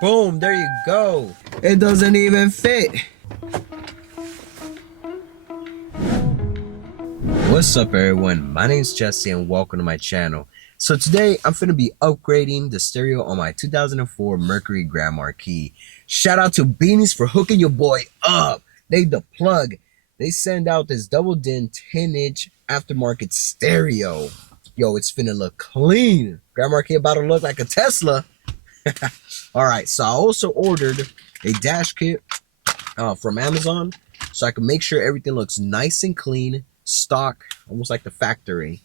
Boom, there you go. It doesn't even fit. What's up everyone, my name is Jesse and welcome to my channel. So today I'm finna be upgrading the stereo on my 2004 Mercury Grand Marquis. Shout out to Binize for hooking your boy up. They the plug. They send out this double din 10-inch aftermarket stereo. Yo, it's finna look clean. Grand Marquis about to look like a Tesla. Alright, so I also ordered a dash kit from Amazon so I can make sure everything looks nice and clean, stock, almost like the factory.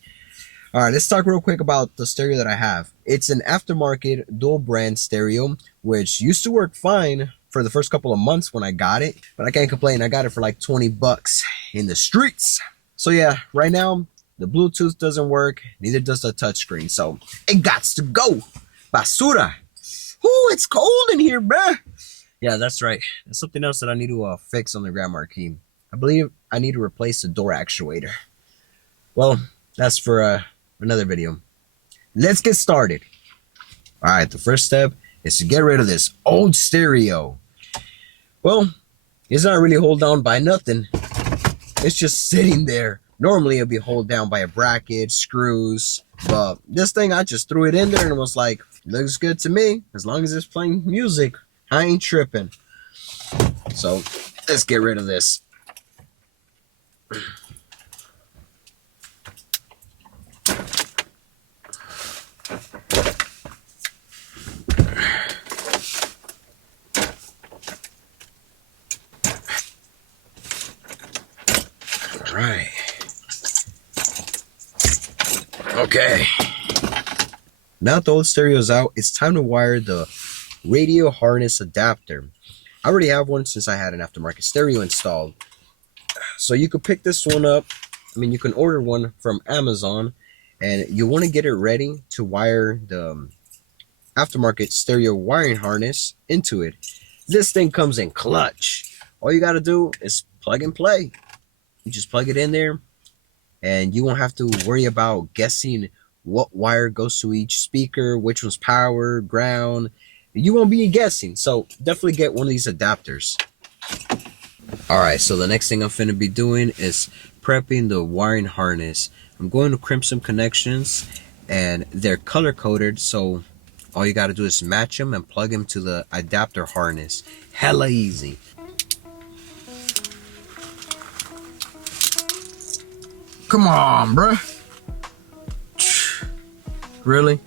Alright, let's talk real quick about the stereo that I have. It's an aftermarket dual brand stereo, which used to work fine for the first couple of months when I got it, but I can't complain. I got it for like 20 bucks in the streets. So yeah, right now the Bluetooth doesn't work, neither does the touchscreen, so it gots to go. Basura. Ooh, it's cold in here, bruh. Yeah, that's right. That's something else that I need to fix on the Grand Marquis. I believe I need to replace the door actuator. Well, that's for another video. Let's get started. All right, the first step is to get rid of this old stereo. Well, it's not really hold down by nothing. It's just sitting there. Normally it'd be held down by a bracket, screws, but this thing I just threw it in there and was like, looks good to me. As long as it's playing music, I ain't tripping. So let's get rid of this. All right. Okay. Now that the old stereo is out, it's time to wire the radio harness adapter. I already have one since I had an aftermarket stereo installed. So you could pick this one up. I mean, you can order one from Amazon, and you want to get it ready to wire the aftermarket stereo wiring harness into it. This thing comes in clutch. All you got to do is plug and play. You just plug it in there, and you won't have to worry about guessing what wire goes to each speaker, which one's power, ground. You won't be guessing, so definitely get one of these adapters. Alright, so the next thing I'm finna be doing is prepping the wiring harness. I'm going to crimp some connections, and they're color coded, so all you gotta do is match them and plug them to the adapter harness. Hella easy. Come on, bruh. Really?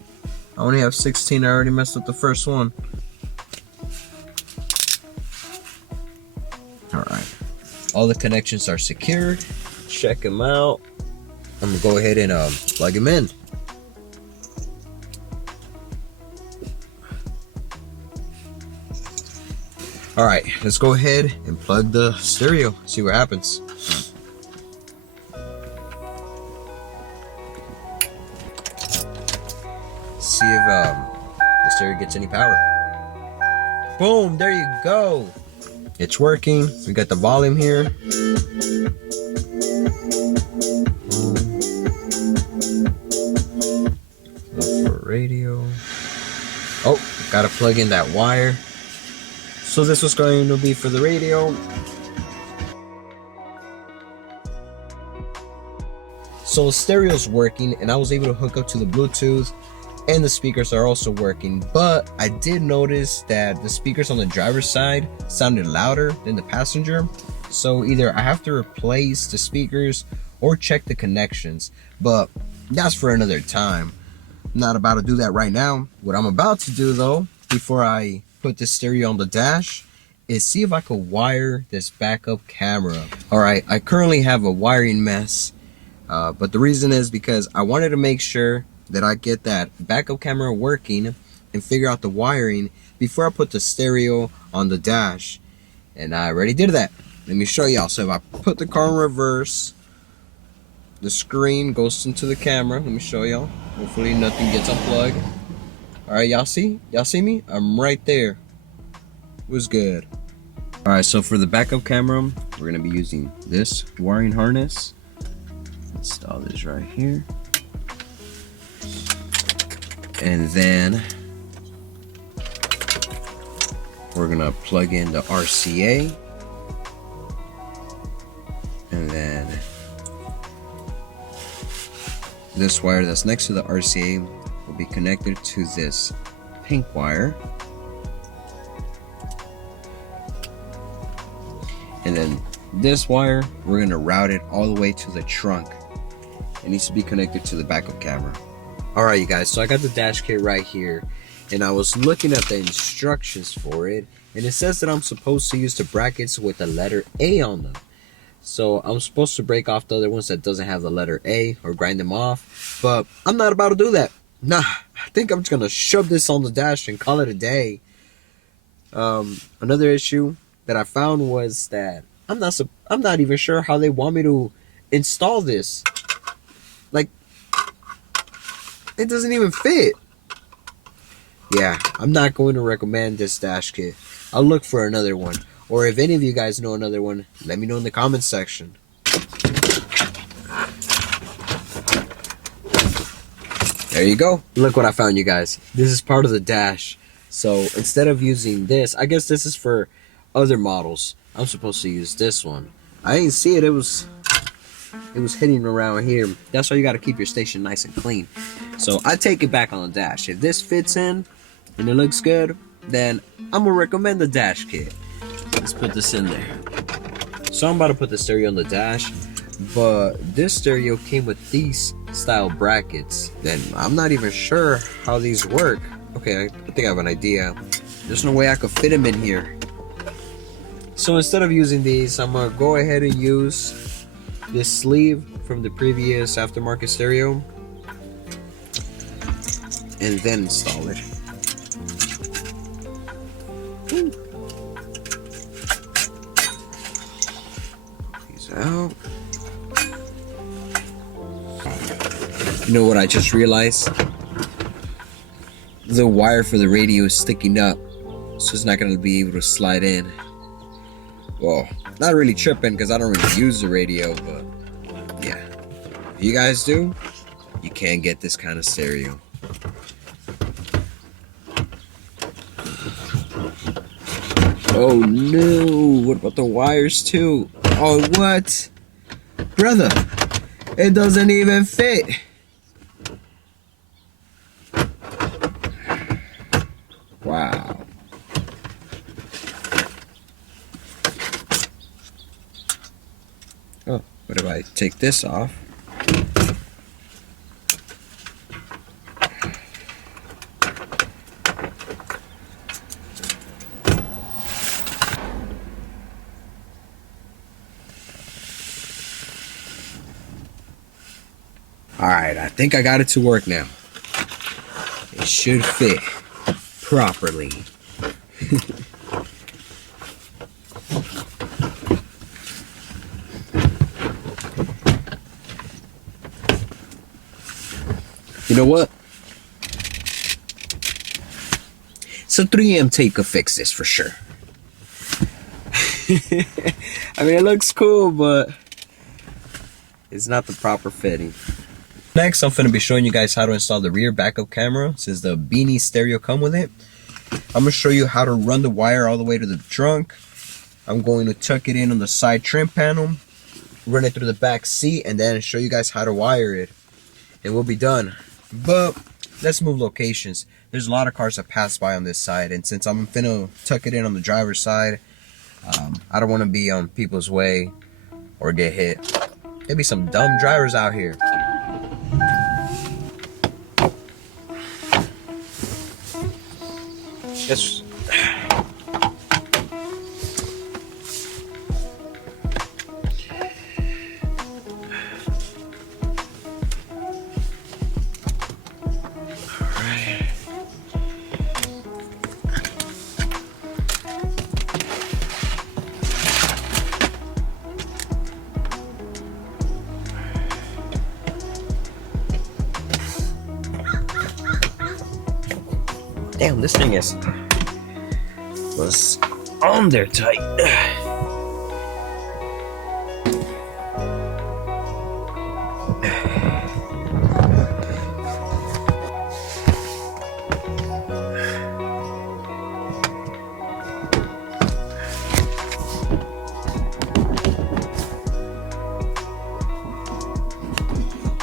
I only have 16. I already messed up the first one. Alright. All the connections are secured. Check them out. I'm going to go ahead and plug them in. Alright, let's go ahead and plug the stereo. See what happens. See if the stereo gets any power. Boom, there you go. It's working. We got the volume here. Look for radio. Oh, gotta plug in that wire. So this was going to be for the radio. So the stereo's working, and I was able to hook up to the Bluetooth, and the speakers are also working, but I did notice that the speakers on the driver's side sounded louder than the passenger. So either I have to replace the speakers or check the connections, but that's for another time. I'm not about to do that right now. What I'm about to do though, before I put the stereo on the dash, is see if I could wire this backup camera. Alright, I currently have a wiring mess, but the reason is because I wanted to make sure that I get that backup camera working and figure out the wiring before I put the stereo on the dash. And I already did that. Let me show y'all. So if I put the car in reverse, the screen goes into the camera. Let me show y'all. Hopefully nothing gets unplugged. Alright, y'all see? Y'all see me? I'm right there. Was good. Alright, so for the backup camera, we're gonna be using this wiring harness. Install this right here. And then We're gonna plug in the RCA, and then this wire that's next to the RCA will be connected to this pink wire, and then this wire, we're gonna route it all the way to the trunk. It needs to be connected to the backup camera. Alright you guys, so I got the dash kit right here, and I was looking at the instructions for it, and it says that I'm supposed to use the brackets with the letter A on them. So I'm supposed to break off the other ones that doesn't have the letter A or grind them off, but I'm not about to do that. Nah, I think I'm just gonna shove this on the dash and call it a day. Another issue that I found was that I'm not even sure how they want me to install this. Like, it doesn't even fit. Yeah, I'm not going to recommend this dash kit. I'll look for another one. Or if any of you guys know another one, let me know in the comments section. There you go. Look what I found, you guys. This is part of the dash. So instead of using this, I guess this is for other models. I'm supposed to use this one. I didn't see it. It was hitting around here. That's why you got to keep your station nice and clean. So I take it back on the dash. If this fits in and it looks good, then I'm gonna recommend the dash kit. Let's put this in there. So I'm about to put the stereo on the dash, but this stereo came with these style brackets. Then I'm not even sure how these work. Okay, I think I have an idea. There's no way I could fit them in here. So instead of using these, I'm gonna go ahead and use this sleeve from the previous aftermarket stereo and then install it. These out. You know what I just realized? The wire for the radio is sticking up, so it's not going to be able to slide in. Well, not really tripping because I don't really use the radio, but yeah. If you guys do, you can get this kind of stereo. Oh no, what about the wires too? Oh, what? Brother, it doesn't even fit. Wow. Oh, what if I take this off? Alright, I think I got it to work now. It should fit properly. You know what? So 3M tape could fix this for sure. I mean, it looks cool, but it's not the proper fitting. Next, I'm going to be showing you guys how to install the rear backup camera since the Binize stereo come with it. I'm going to show you how to run the wire all the way to the trunk. I'm going to tuck it in on the side trim panel, run it through the back seat, and then show you guys how to wire it. And we'll be done. But let's move locations. There's a lot of cars that pass by on this side, and since I'm finna tuck it in on the driver's side, I don't want to be on people's way or get hit. There be some dumb drivers out here. Yes. Damn, this thing was on there tight.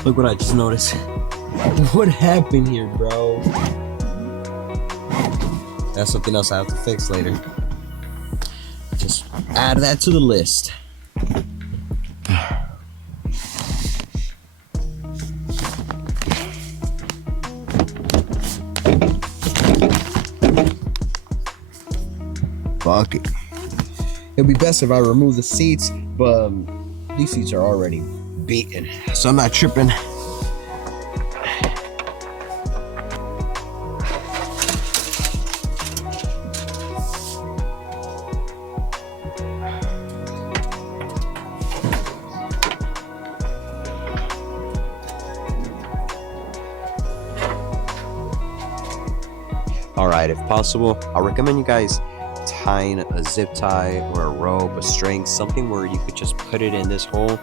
Look what I just noticed. What happened here, bro? That's something else I have to fix later. Just add that to the list. Fuck it. It'll be best if I remove the seats, but these seats are already beaten, so I'm not tripping. Alright, if possible, I recommend you guys tying a zip tie or a rope, a string, something where you could just put it in this hole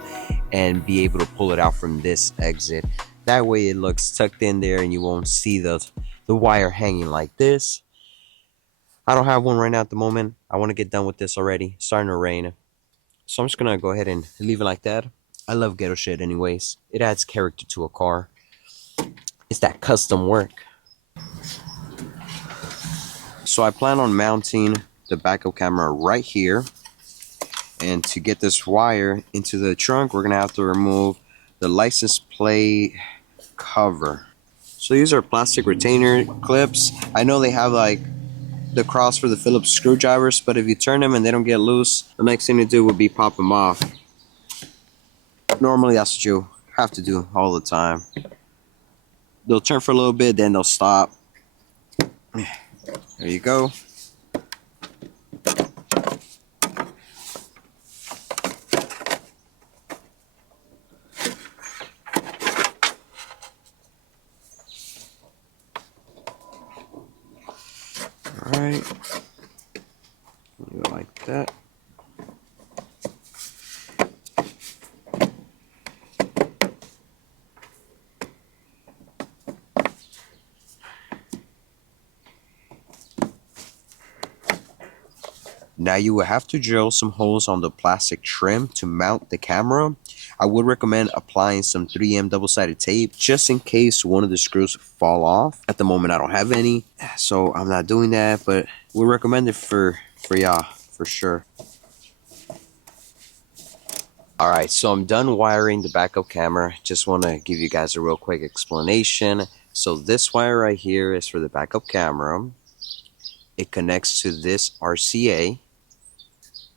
and be able to pull it out from this exit. That way it looks tucked in there and you won't see the wire hanging like this. I don't have one right now at the moment. I want to get done with this already. It's starting to rain. So I'm just going to go ahead and leave it like that. I love ghetto shit anyways. It adds character to a car. It's that custom work. So I plan on mounting the backup camera right here. And to get this wire into the trunk, we're going to have to remove the license plate cover. So these are plastic retainer clips. I know they have like the cross for the Phillips screwdrivers, but if you turn them and they don't get loose, the next thing to do would be pop them off. Normally that's what you have to do all the time. They'll turn for a little bit, then they'll stop. There you go. All right. Go like that. Now you will have to drill some holes on the plastic trim to mount the camera. I would recommend applying some 3M double-sided tape just in case one of the screws fall off. At the moment I don't have any, so I'm not doing that, but we recommend it for y'all for sure. Alright, so I'm done wiring the backup camera. Just want to give you guys a real quick explanation. So this wire right here is for the backup camera. It connects to this RCA.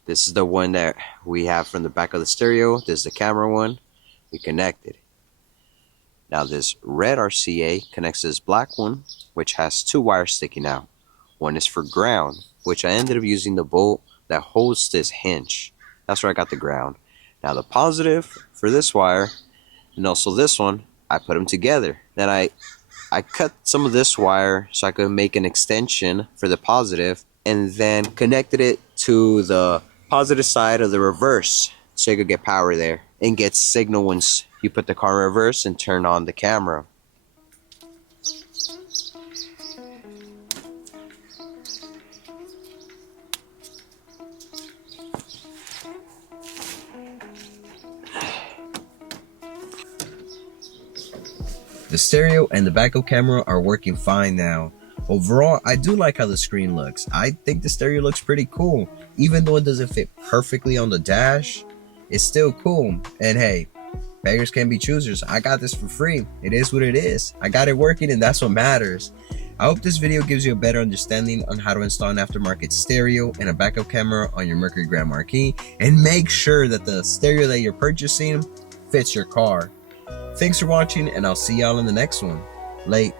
This is the one that we have from the back of the stereo. This is the camera one. We connected. Now this red RCA connects to this black one, which has two wires sticking out. One is for ground, which I ended up using the bolt that holds this hinge. That's where I got the ground. Now the positive for this wire, and also this one, I put them together. Then I cut some of this wire so I could make an extension for the positive, and then connected it to the positive side of the reverse so you could get power there and get signal once you put the car in reverse and turn on the camera. The stereo and the backup camera are working fine now. Overall, I do like how the screen looks. I think the stereo looks pretty cool. Even though it doesn't fit perfectly on the dash, it's still cool. And hey, beggars can be choosers. I got this for free. It is what it is. I got it working and that's what matters. I hope this video gives you a better understanding on how to install an aftermarket stereo and a backup camera on your Mercury Grand Marquis. And make sure that the stereo that you're purchasing fits your car. Thanks for watching and I'll see y'all in the next one. Late.